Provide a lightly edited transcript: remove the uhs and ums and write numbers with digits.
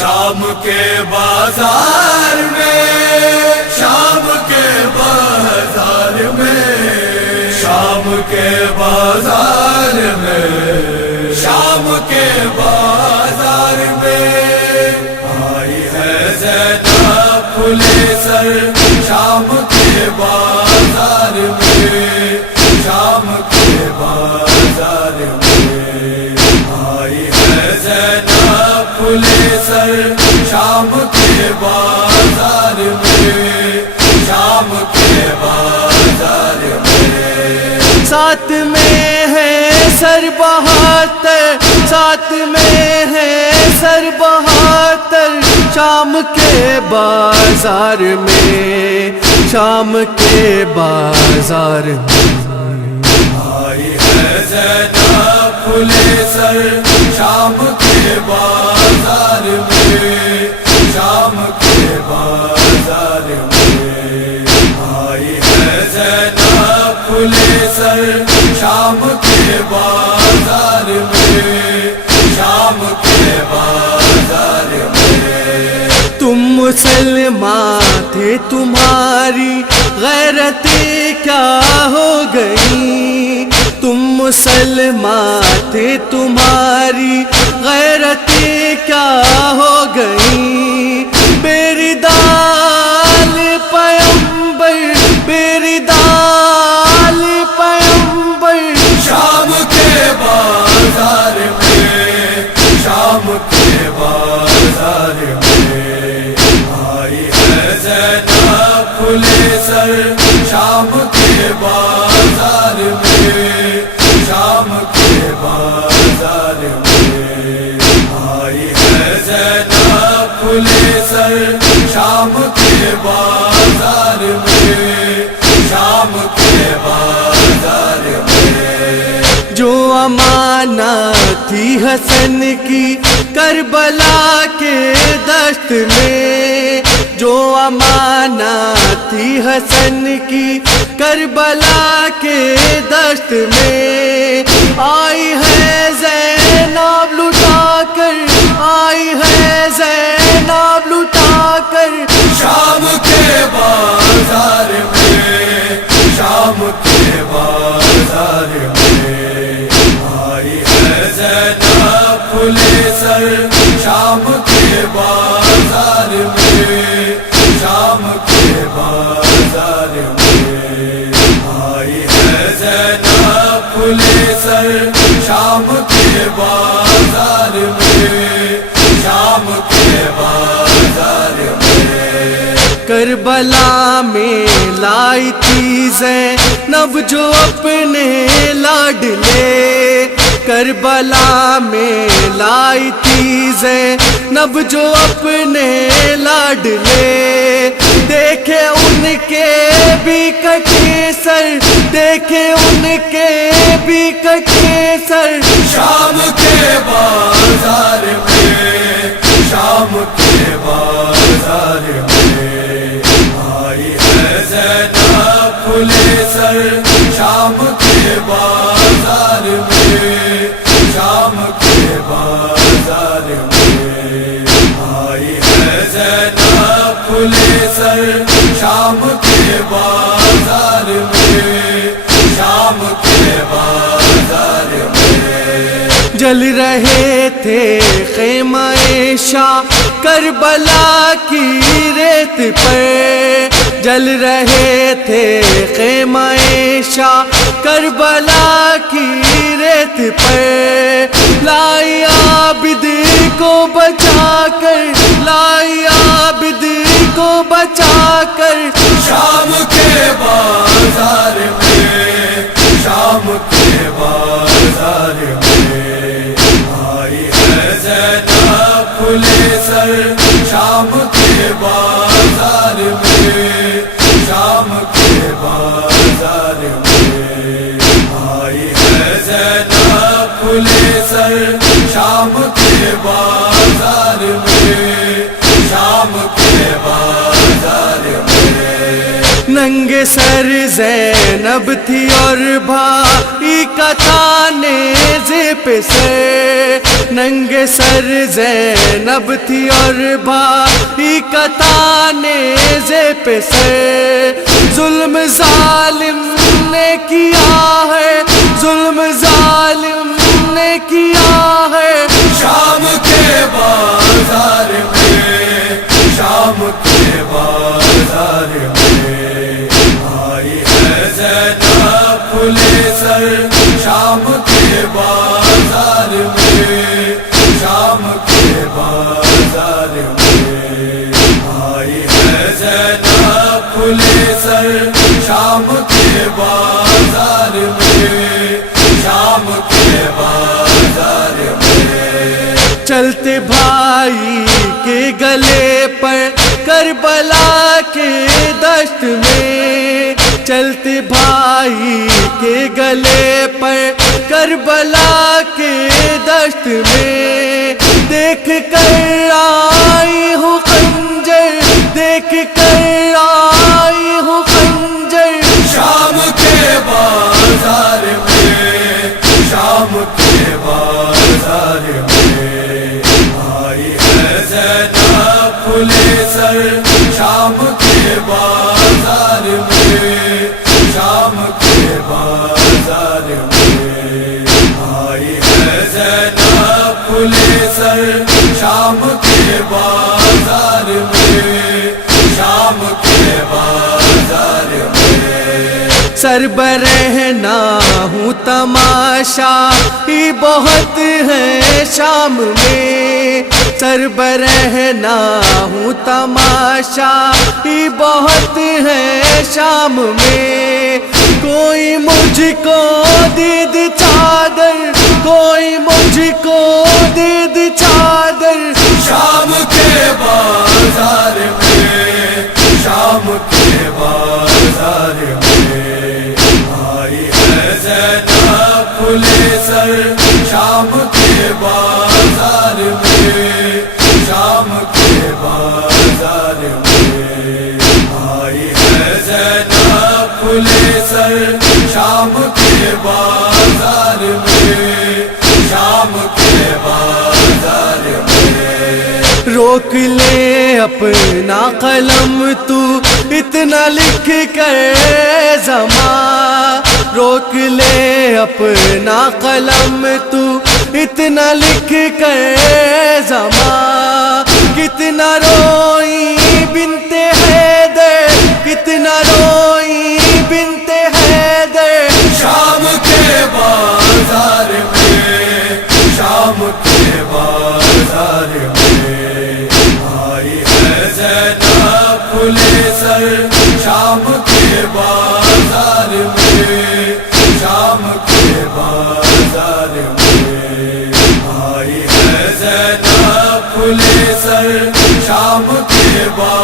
شام کے بازار میں، شام کے بازار میں، شام کے بازار میں، شام کے بازار میں آئی ہے زینب کھلے سر، شام کے بازار میں، شام کے بازار میں آئی ہے زینب کھلے سر، شام کے بازار میں، شام کے بازار میں۔ ساتھ میں ہے سر بہاتر، ساتھ میں ہے سر بہاتر، شام کے بازار میں، شام کے بازار میں آئی ہے زینب کھلے سر، شام کے بازار میں، شام کے بازار میں آئی ہے زینب کھلے سر، شام کے بازار میں، شام کے بازار میں۔ تم مسلمان تھے، تمہاری غیرتیں کیا ہو گئی؟ تم مسلمان تھے، تمہاری غیرتیں کیا ہو گئی؟ بیردال پیمبر، بیردال پیمبر، شام کے بازار میں، شام کے بازار میں آئی ہے زینب کھلے سر، شام کے بازار میں، شام کے بازار میں آئی ہے زینب کھلے سر، شام کے بازار میں، شام کے بازار میں۔ جو امانت تھی حسن کی کربلا کے دشت میں، جو امانت تھی حسن کی کربلا کے دشت میں، آئی ہے زینب لٹا کر، آئی ہے زینب لٹا کر، شام کے بازار میں، شام کے بازار میں آئی ہے زینب کھلے سر، شام کے بازار میں، شام کے بازار میں آئی ہے زینب کھلے سر، شام کے بازار میں، شام کے بازار میں۔ کربلا میں لائی تھی زینب جو اپنے لاڈلے، کربلا میں لائی تھی زینب جو اپنے لاڈلے، دیکھے ان کے بھی کٹے سر، دیکھے ان کے بھی کٹے سر، شام کے بازار میں، شام کے بازار میں آئی ہے زینب کھلے سر، شام کے بازار میں، شام کے بازار میں آئی ہے زینب کھلے سر، شام کے بازار میں، شام کے بازار میں۔ جل رہے تھے خیمہ شاہ کربلا کی ریت پر، جل رہے تھے خیمہ شاہ کربلا کی ریت پر، لائی عابد کو بچا کر، لائی عابد کو بچا کر، شام کے بازار میں، شام کے بازار میں آئی ہے زینب کھلے سر، شام کے بازار میں، شام کے بازار میں آئی ہے زینب کھلے سر، شام کے بازار میں، شام کے بازار میں۔ ننگے سر زینب تھی اور بھائی کا تھا نیزے پہ سر، ننگے سر زینب تھی اور بھائی کا نیزے پہ سر ظلم ظالم نے کیا ہے ظلم ظالم نے کیا ہے شام کے بازار میں شام کے بازار میں آئی ہے زینب پھولے سر شام کے بازار میں شام کے بازار میں آئی ہے زینب پھولے سر شام کے بازار میں شام کے بازار میں چلتے بھائی کے گلے پر کربلا کے دشت میں چلتے بھائی کے گلے پر کربلا کے دشت میں دیکھ کر آئی ہوں خنجر دیکھ کر آئی ہوں خنجر شام کے بازار میں شام کے بازار میں آئی ہے زینب پھولے سر شام کے بازار میں شام کے بازار میں آئی ہے زینب پھولے سر شام کے بازار میں شام کے بازار میں سر برہنا ہوں تماشا ہی بہت ہے شام میں سر برہنا ہوں تماشا ہی بہت ہے شام میں کوئی مجھ کو دید چادر کوئی مجھ کو دید چادر شام کے بازار میں شام کے بازار میں آئی ہے زینب پھولے سر شام کے بازار میں شام کے بازار میں آئی ہے زینب پھولے سر شام کے بازار میں شام کے بازار میں روک لے اپنا قلم تو اتنا لکھ کر زمان روک لے اپنا قلم تو اتنا لکھ کر زمان کتنا روئی بنت حیدر کتنا روئی بنت حیدر شام کے بازار میں شام کے بازار میں آئی ہے زینب پھولے سر شام کے بازار میں شام کے بازار میں آئی ہے زینب پھولے سر شام کے بازار